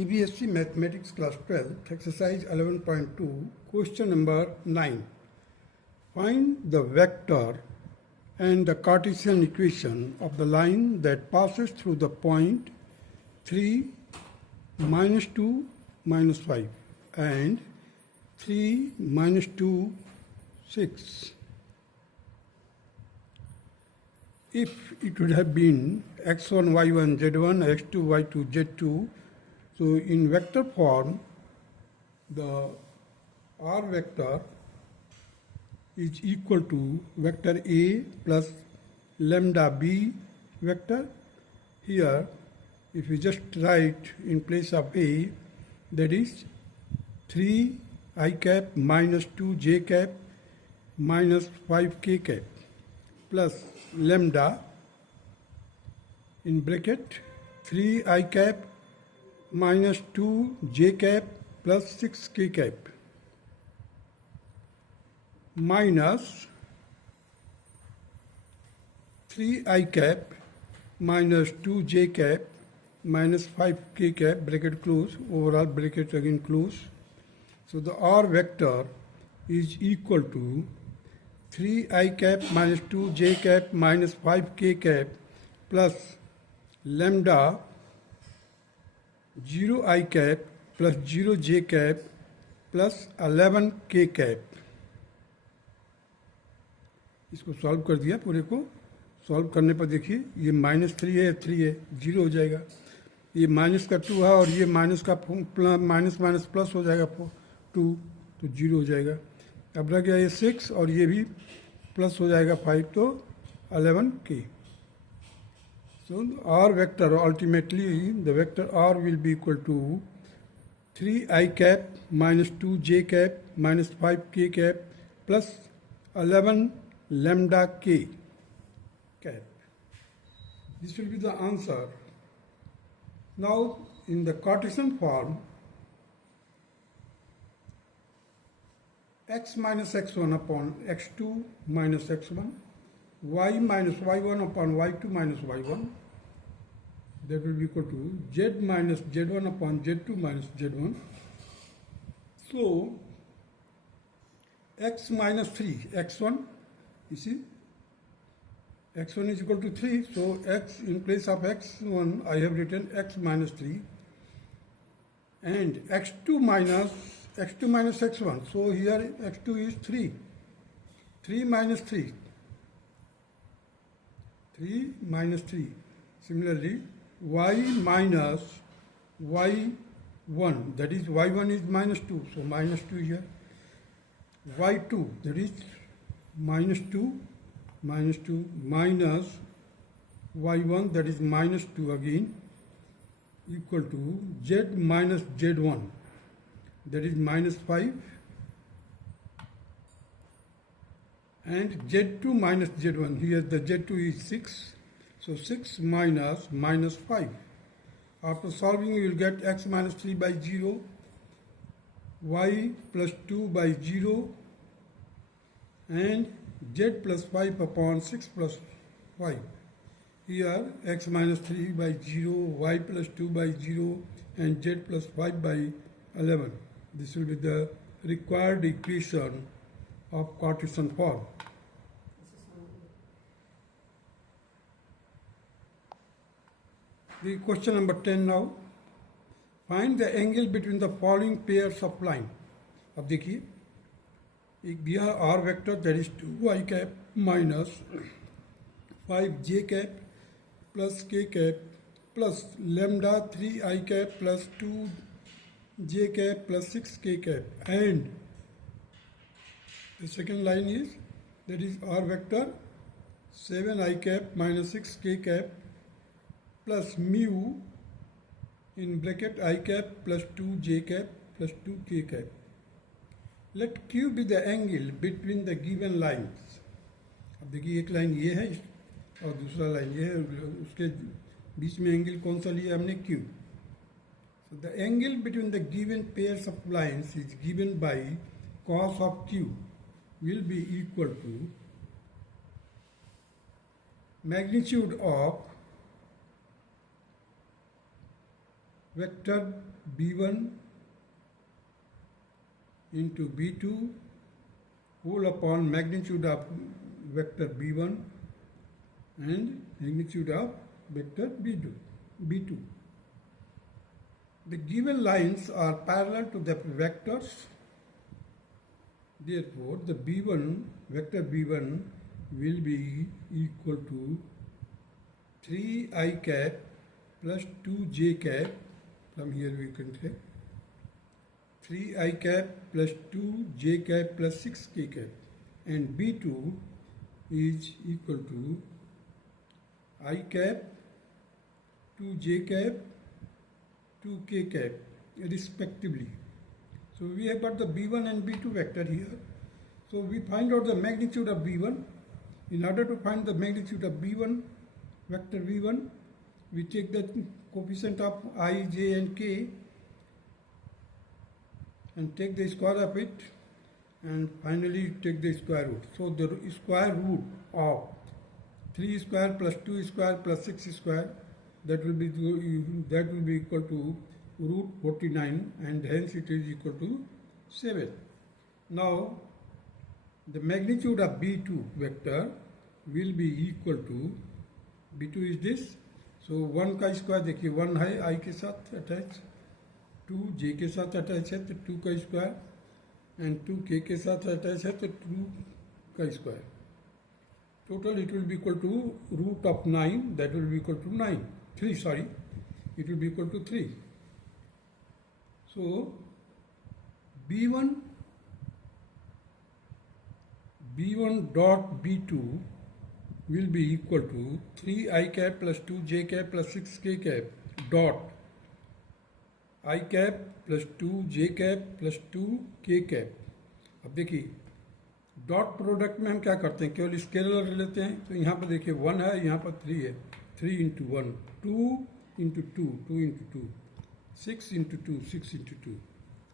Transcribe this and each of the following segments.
CBSE Mathematics Class 12, Exercise 11.2, Question number 9. Find the vector and the Cartesian equation of the line that passes through the point 3, minus 2, minus 5 and 3, minus 2, 6. If it would have been x1, y1, z1, x2, y2, z2, so in vector form, the r vector is equal to vector A plus lambda b vector. Here, if you just write in place of A, that is 3 I cap minus 2 j cap minus 5 k cap plus lambda in bracket 3 I cap minus 2 j cap plus 6 k cap minus 3 I cap minus 2 j cap minus 5 k cap bracket close, overall bracket again close. So the r vector is equal to 3 I cap minus 2 j cap minus 5 k cap plus lambda 0 I cap plus 0 j cap plus 11 k cap. इसको solve कर दिया पूरे को. Solve करने पर देखिए ये minus 3 है, 3 है, 0 हो जाएगा. ये माइनस का 2 है और ये माइनस का माइनस माइनस प्लस हो जाएगा 2, तो 0 हो जाएगा. अब रह गया ये 6 और ये भी प्लस हो जाएगा 5, तो 11 k. So r vector, ultimately the vector r will be equal to 3 I cap minus 2 j cap minus 5 k cap plus 11 lambda k cap. This will be the answer. Now in the Cartesian form, x minus x1 upon x2 minus x1, y minus y1 upon y2 minus y1, that will be equal to z minus z1 upon z2 minus z1. So x minus 3, x1, you see, x1 is equal to 3, so x in place of x1 I have written x minus 3 and x2 minus x1, so here x2 is 3, 3 minus 3, 3 minus 3. Similarly, y minus y1, that is y1 is minus 2, so minus 2 here. y2, that is minus 2 minus y1, that is minus 2 again, equal to z minus z1, that is minus 5, and z2 minus z1, here the z2 is 6, so 6 minus 5. After solving you will get x minus 3 by 0, y plus 2 by 0 and z plus 5 upon 6 plus 5. Here x minus 3 by 0, y plus 2 by 0 and z plus 5 by 11. This will be the required equation of Cartesian form. The question number 10 now. Find the angle between the following pairs of line. अब देखिए एक दिया r vector, that is 2 I cap minus 5 j cap plus k cap plus lambda 3 I cap plus 2 j cap plus 6 k cap, and the second line is, that is r vector 7 I cap minus 6 k cap plus mu in bracket I cap plus 2 j cap plus 2 k cap. Let Q be the angle between the given lines. अब देखिए एक line ये है और दूसरा line ये है, उसके बीच में एंगल कौन सा लिया हमने, Q. So the angle between the given pairs of lines is given by cos of Q will be equal to magnitude of vector b1 into b2 whole upon magnitude of vector b1 and magnitude of vector b2. The given lines are parallel to the vectors. Therefore, the b1 vector b1 will be equal to 3 I cap plus 2 j cap. From here we can say 3 I cap plus 2 j cap plus 6 k cap, and b2 is equal to I cap 2 j cap 2 k cap respectively. So we have got the b1 and b2 vector here. So we find out the magnitude of b1. In order to find the magnitude of b1 vector v1, we take the coefficient of I, j and k and take the square of it, and finally take the square root. So the square root of 3 square plus 2 square plus 6 square, that will be equal to root 49, and hence it is equal to 7. Now the magnitude of b2 vector will be equal to, b2 is this, so 1 का square देखिए 1 है I के साथ attach, 2 j के साथ attach है तो 2 का स्क्वायर, एंड 2 k के साथ अटैच है तो 2 का square. Total it will be equal to root of 9, that will be equal to 3 sorry, it will be equal to 3. So b1 dot b2 will be equal to 3 I cap plus 2 j cap plus 6 k cap dot I cap plus 2 j cap plus 2 k cap. अब देखिए dot product में हम क्या करते हैं, केवल scalar लेते हैं. तो यहाँ पर देखिए 1 है, यहाँ पर 3 है, 3 into 1, 2 into 2, 2 into 2, 6 into 2, 6 into 2.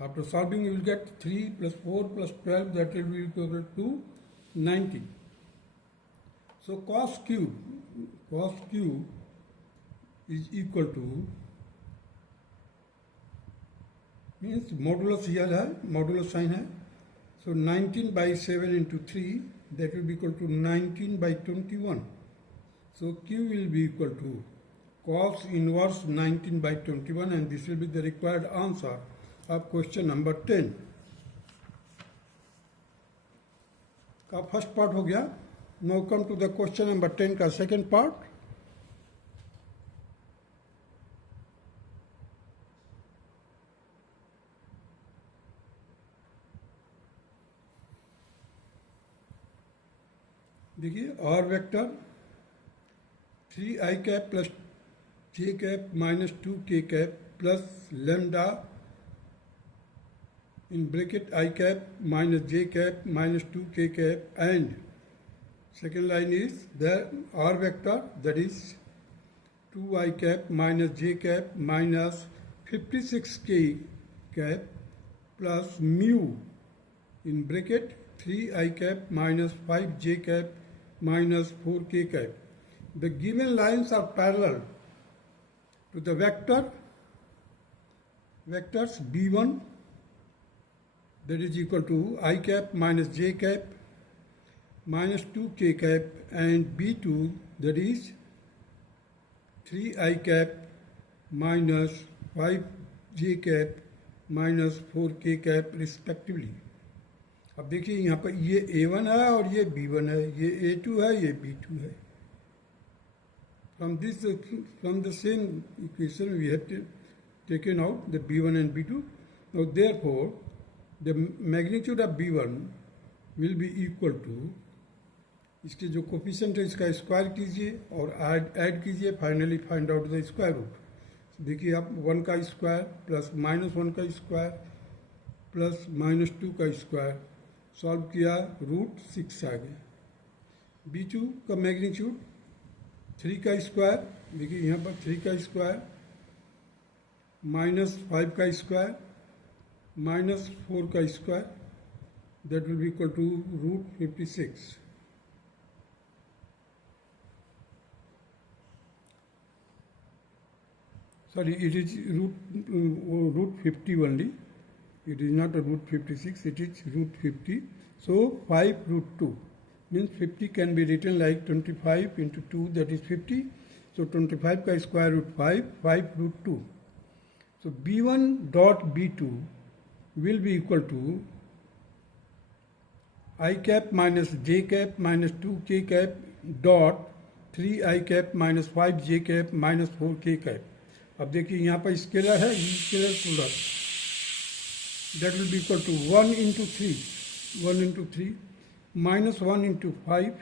After solving, you will get 3 plus 4 plus 12, that will be equal to 90. So cos q is equal to, means modulus here है, modulus sign है. So 19 by 7 into 3, that will be equal to 19 by 21. So q will be equal to cos inverse 19 by 21, and this will be the required answer of question number 10 का first part हो गया. Now come to the question number 10 का second part. देखिए R vector 3 I cap plus j cap minus 2 k cap plus lambda in bracket I cap minus j cap minus 2 k cap, and second line is the r vector, that is 2 I cap minus j cap minus 56 k cap plus mu in bracket 3 I cap minus 5 j cap minus 4 k cap. The given lines are parallel to the vectors b1, that is equal to I cap minus j cap minus 2 k cap, and b2, that is 3 I cap minus 5 j cap minus 4 k cap respectively. अब देखिए यहाँ पर ये a1 है और ये b1 है, ये a2 है, ये b2 है. From the same equation we have taken out the b1 and b2. Now therefore the magnitude of b1 will be equal to, इसके जो कोफिशिएंट है इसका स्क्वायर कीजिए और ऐड कीजिए, finally find out the square root. देखिए आप 1 का स्क्वायर प्लस -1 का स्क्वायर प्लस -2 का स्क्वायर सॉल्व किया, रूट 6 आ गया. b2 का मैग्नीट्यूड 3 का स्क्वायर, देखिए यहाँ पर 3 का स्क्वायर -5 का स्क्वायर -4 का square, that will be equal to root 56. sorry, it is root 50 only. It is not a root 56, it is root 50. So 5 root 2 means 50 can be written like 25 into 2, that is 50. So 25 ka square root 5, 5 root 2. So b1 dot b2 will be equal to I cap minus j cap minus 2k cap dot 3i cap minus 5j cap minus 4k cap. अब देखिए यहाँ पर scalar है, scalar product, that will be equal to 1 into 3 minus 1 into 5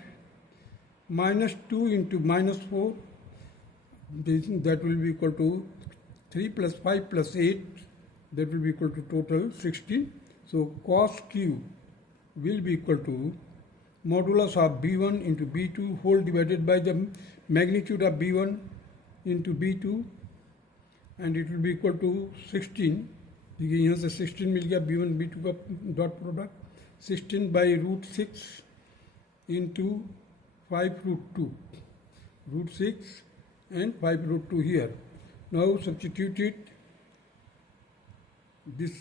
minus 2 into minus 4, that will be equal to 3 plus 5 plus 8, that will be equal to total 16. So cos q will be equal to modulus of b1 into b2 whole divided by the magnitude of b1 into b2, and it will be equal to 16. देखिए यहाँ से 16 मिल गया b1 b2 का dot product, 16 by root 6 into 5 root 2, root 6 and 5 root 2 here. Now substitute it. This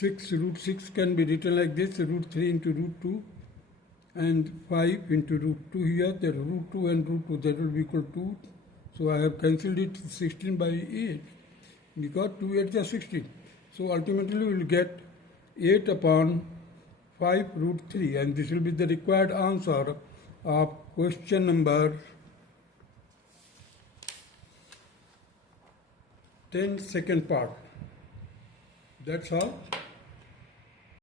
6 root 6 can be written like this, root 3 into root 2 and 5 into root 2 here, that root 2 and root 2, that will be equal to 2. So I have cancelled it 16 by 8 because 2 8 is 16. So ultimately we will get 8 upon 5 root 3, and this will be the required answer of question number 10, second part. That's all.